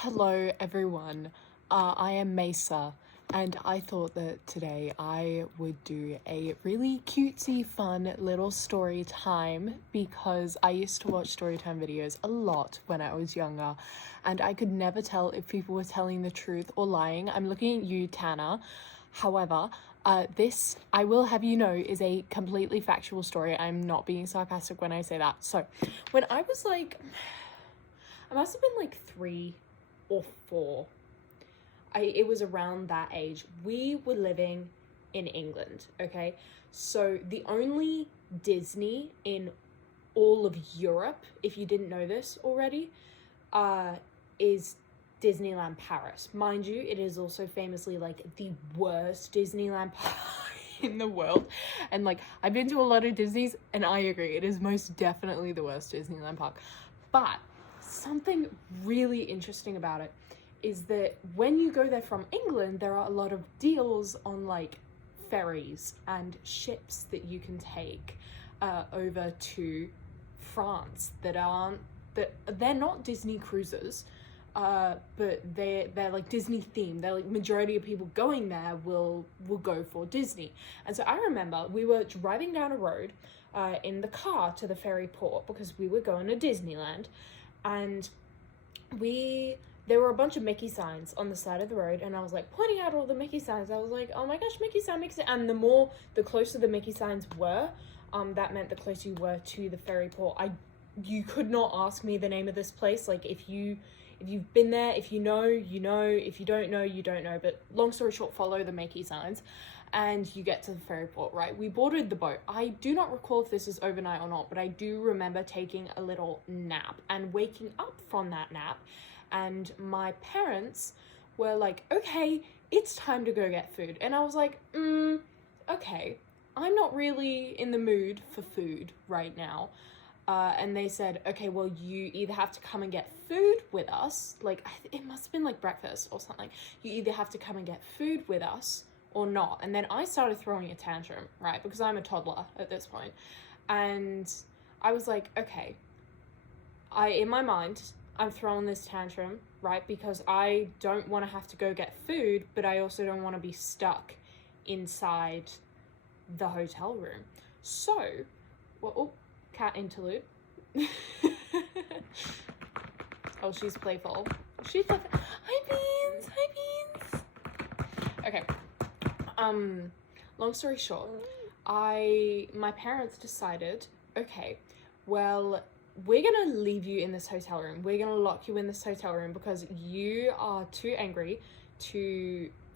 Hello everyone, I am Mesa, and I thought that today I would do a really cutesy fun little story time because I used to watch storytime videos a lot when I was younger and I could never tell if people were telling the truth or lying. I'm looking at you, Tanner. However, this, I will have you know, is a completely factual story. I'm not being sarcastic when I say that. So when I was like, I must have been like 3 or 4. It was around that age. We were living in England, okay? So the only Disney in all of Europe, if you didn't know this already, is Disneyland Paris. Mind you, it is also famously like the worst Disneyland park in the world. And like, I've been to a lot of Disneys and I agree, it is most definitely the worst Disneyland park. But something really interesting about it is that when you go there from England, there are a lot of deals on like ferries and ships that you can take over to France that they're not Disney cruises, but they're like Disney themed. They're like, majority of people going there will go for Disney. And so I remember we were driving down a road in the car to the ferry port because we were going to Disneyland. And there were a bunch of Mickey signs on the side of the road, and I was like pointing out all the Mickey signs. I was like, oh my gosh, Mickey sign, Mickey sign. And the closer the Mickey signs were, that meant the closer you were to the ferry port. You could not ask me the name of this place. Like if you've been there, if you know, you know, if you don't know, you don't know. But long story short, follow the Mickey signs and you get to the ferry port, right? We boarded the boat. I do not recall if this is overnight or not, but I do remember taking a little nap and waking up from that nap. And my parents were like, okay, it's time to go get food. And I was like, okay, I'm not really in the mood for food right now. And they said, okay, well, you either have to come and get food with us. Like, it must have been like breakfast or something. You either have to come and get food with us or not. And then I started throwing a tantrum, right? Because I'm a toddler at this point. And I was like, okay, in my mind, I'm throwing this tantrum, right? Because I don't want to have to go get food, but I also don't want to be stuck inside the hotel room. So, well, cat interlude. Oh, she's playful. She's playful. Hi, Beans. Hi, Beans. Okay. Long story short, my parents decided, okay, well, we're gonna leave you in this hotel room. We're gonna lock you in this hotel room because you are too angry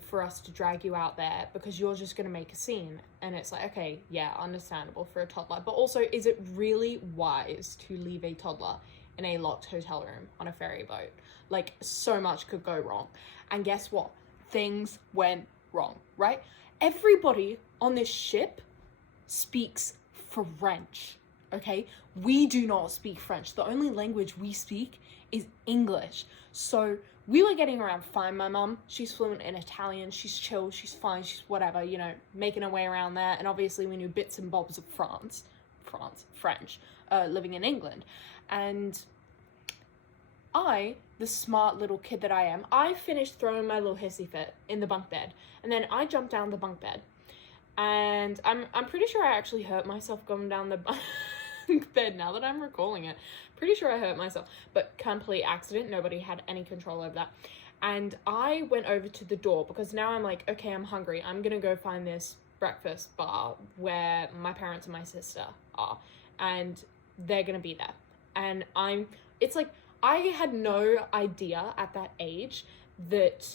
for us to drag you out there because you're just gonna make a scene. And it's like, okay, yeah, understandable for a toddler. But also, is it really wise to leave a toddler in a locked hotel room on a ferry boat? Like, so much could go wrong. And guess what? Things went wrong, right? Everybody on this ship speaks French, okay? We do not speak French. The only language we speak is English. So we were getting around fine. My mum, she's fluent in Italian. She's chill. She's fine. She's whatever, you know, making her way around there. And obviously we knew bits and bobs of French, living in England. And the smart little kid that I am, I finished throwing my little hissy fit in the bunk bed. And then I jumped down the bunk bed. And I'm pretty sure I actually hurt myself going down the bunk bed now that I'm recalling it. Pretty sure I hurt myself, but complete accident. Nobody had any control over that. And I went over to the door because now I'm like, okay, I'm hungry. I'm going to go find this breakfast bar where my parents and my sister are. And they're going to be there. And it's like, I had no idea at that age that,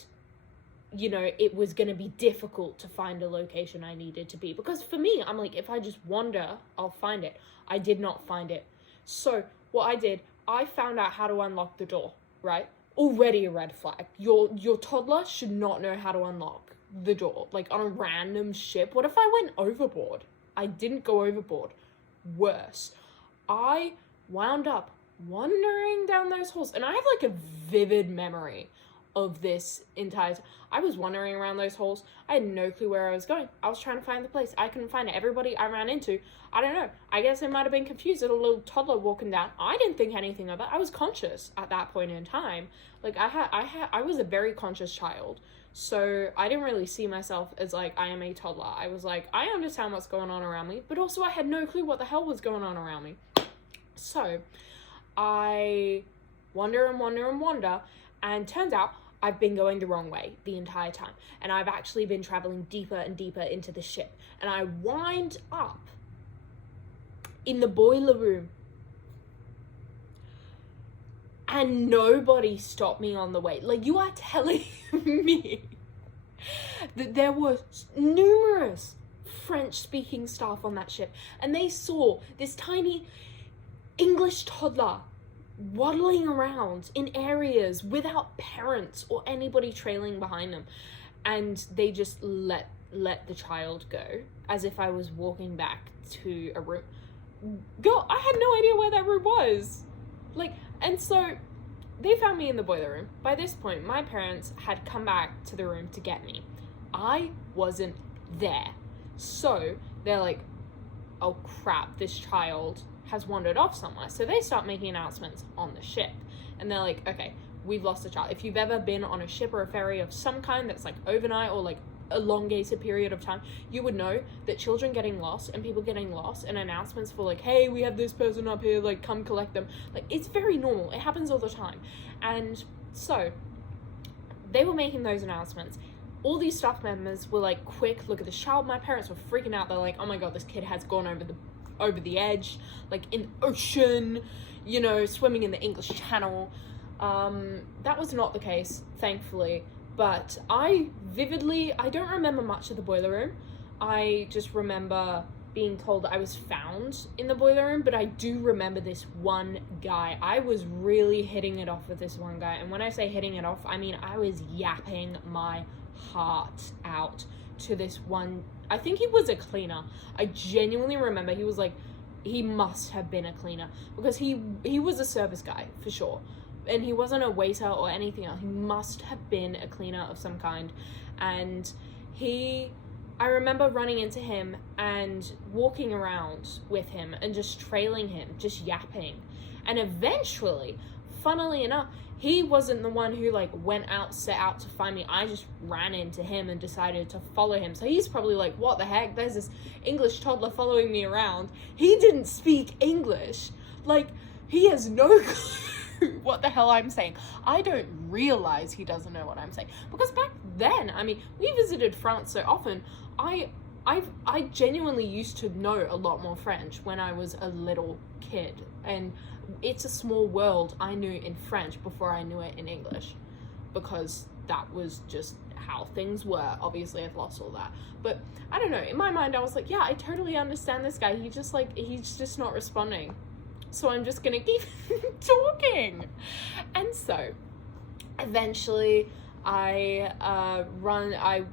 you know, it was going to be difficult to find a location I needed to be. Because for me, I'm like, if I just wander, I'll find it. I did not find it. So what I did, I found out how to unlock the door, right? Already a red flag. Your toddler should not know how to unlock the door, like on a random ship. What if I went overboard? I didn't go overboard. Worse. I wound up wandering down those halls, and I have like a vivid memory of this entire time. I was wandering around those halls. I had no clue where I was going. I was trying to find the place. I couldn't find it. Everybody I ran into, I don't know. I guess they might have been confused at a little toddler walking down. I didn't think anything of it. I was conscious at that point in time. Like I was a very conscious child. So I didn't really see myself as like, I am a toddler. I was like, I understand what's going on around me, but also I had no clue what the hell was going on around me. So I wander and wander and wander, and turns out I've been going the wrong way the entire time. And I've actually been traveling deeper and deeper into the ship. And I wind up in the boiler room. And nobody stopped me on the way. Like, you are telling me that there were numerous French-speaking staff on that ship, and they saw this tiny English toddler waddling around in areas without parents or anybody trailing behind them, and they just let the child go as if I was walking back to a room. Girl, I had no idea where that room was. Like, and so they found me in the boiler room. By this point, my parents had come back to the room to get me. I wasn't there. So they're like, oh crap, this child has wandered off somewhere. So they start making announcements on the ship. And they're like, okay, we've lost a child. If you've ever been on a ship or a ferry of some kind that's like overnight or like elongated period of time, you would know that children getting lost and people getting lost and announcements for like, hey, we have this person up here, like come collect them. Like, it's very normal. It happens all the time. And so they were making those announcements. All these staff members were like, quick, look at this child. My parents were freaking out. They're like, oh my God, this kid has gone over the edge, like in the ocean, you know, swimming in the English Channel. That was not the case, thankfully. But I don't remember much of the boiler room. I just remember being told I was found in the boiler room, but I do remember this one guy. I was really hitting it off with this one guy. And when I say hitting it off, I mean I was yapping my heart out to this one. I think he was a cleaner. I genuinely remember he must have been a cleaner, because he was a service guy for sure. And he wasn't a waiter or anything else. He must have been a cleaner of some kind. And I remember running into him and walking around with him and just trailing him, just yapping. And eventually, funnily enough, he wasn't the one who like set out to find me. I just ran into him and decided to follow him. So he's probably like, what the heck? There's this English toddler following me around. He didn't speak English. Like, he has no clue what the hell I'm saying. I don't realize he doesn't know what I'm saying, because back then, I mean, we visited France so often. I genuinely used to know a lot more French when I was a little kid, and it's a small world I knew in French before I knew it in English, because that was just how things were. Obviously I've lost all that, but I don't know, in my mind I was like, yeah, I totally understand this guy. He's just not responding. So I'm just gonna keep talking. And so eventually I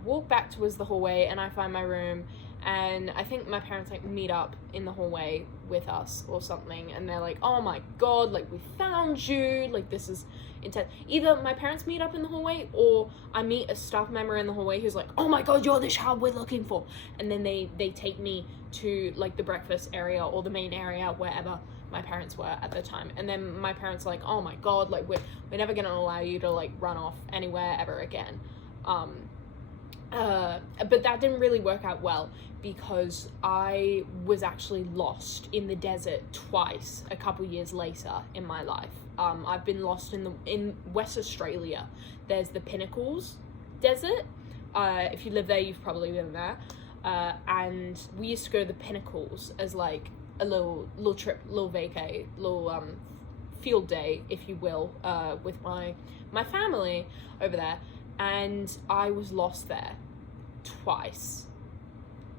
walk back towards the hallway and I find my room, and I think my parents like meet up in the hallway with us or something, and they're like, oh my God, like we found you, like this is intense. Either my parents meet up in the hallway or I meet a staff member in the hallway who's like, oh my God, you're the child we're looking for. And then they take me to like the breakfast area or the main area, wherever my parents were at the time. And then my parents were like, oh my God, like we're never gonna allow you to like run off anywhere ever again. But that didn't really work out well, because I was actually lost in the desert twice a couple years later in my life. I've been lost in West Australia. There's the Pinnacles Desert. If you live there, you've probably been there. And we used to go to the Pinnacles as like a little trip, little vacay, little field day, if you will, with my family over there. And I was lost there twice.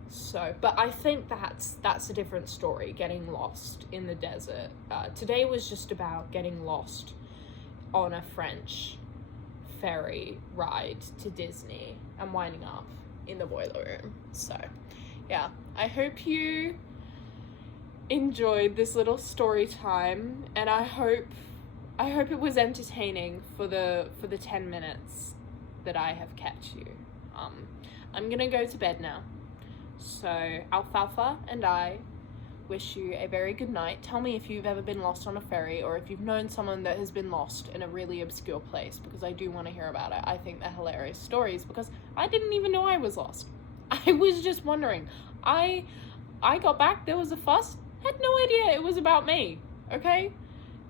So, but I think that's a different story, getting lost in the desert. Today was just about getting lost on a French ferry ride to Disney and winding up in the boiler room. So, yeah, I hope you enjoyed this little story time, and I hope I hope it was entertaining for the 10 minutes that I have kept you. I'm gonna go to bed now. So Alfalfa and I wish you a very good night. Tell me if you've ever been lost on a ferry, or if you've known someone that has been lost in a really obscure place, because I do want to hear about it. I think they're hilarious stories, because I didn't even know I was lost. I was just wondering. I got back, there was a fuss, had no idea it was about me, okay?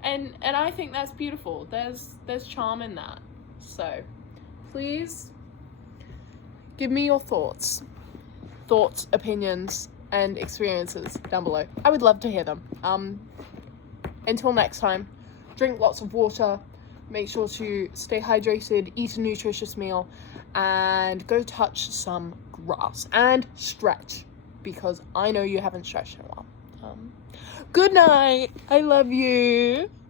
And I think that's beautiful. There's charm in that. So please give me your thoughts, opinions, and experiences down below. I would love to hear them. Until next time, drink lots of water, make sure to stay hydrated, eat a nutritious meal, and go touch some grass and stretch, because I know you haven't stretched in a while. Good night. I love you.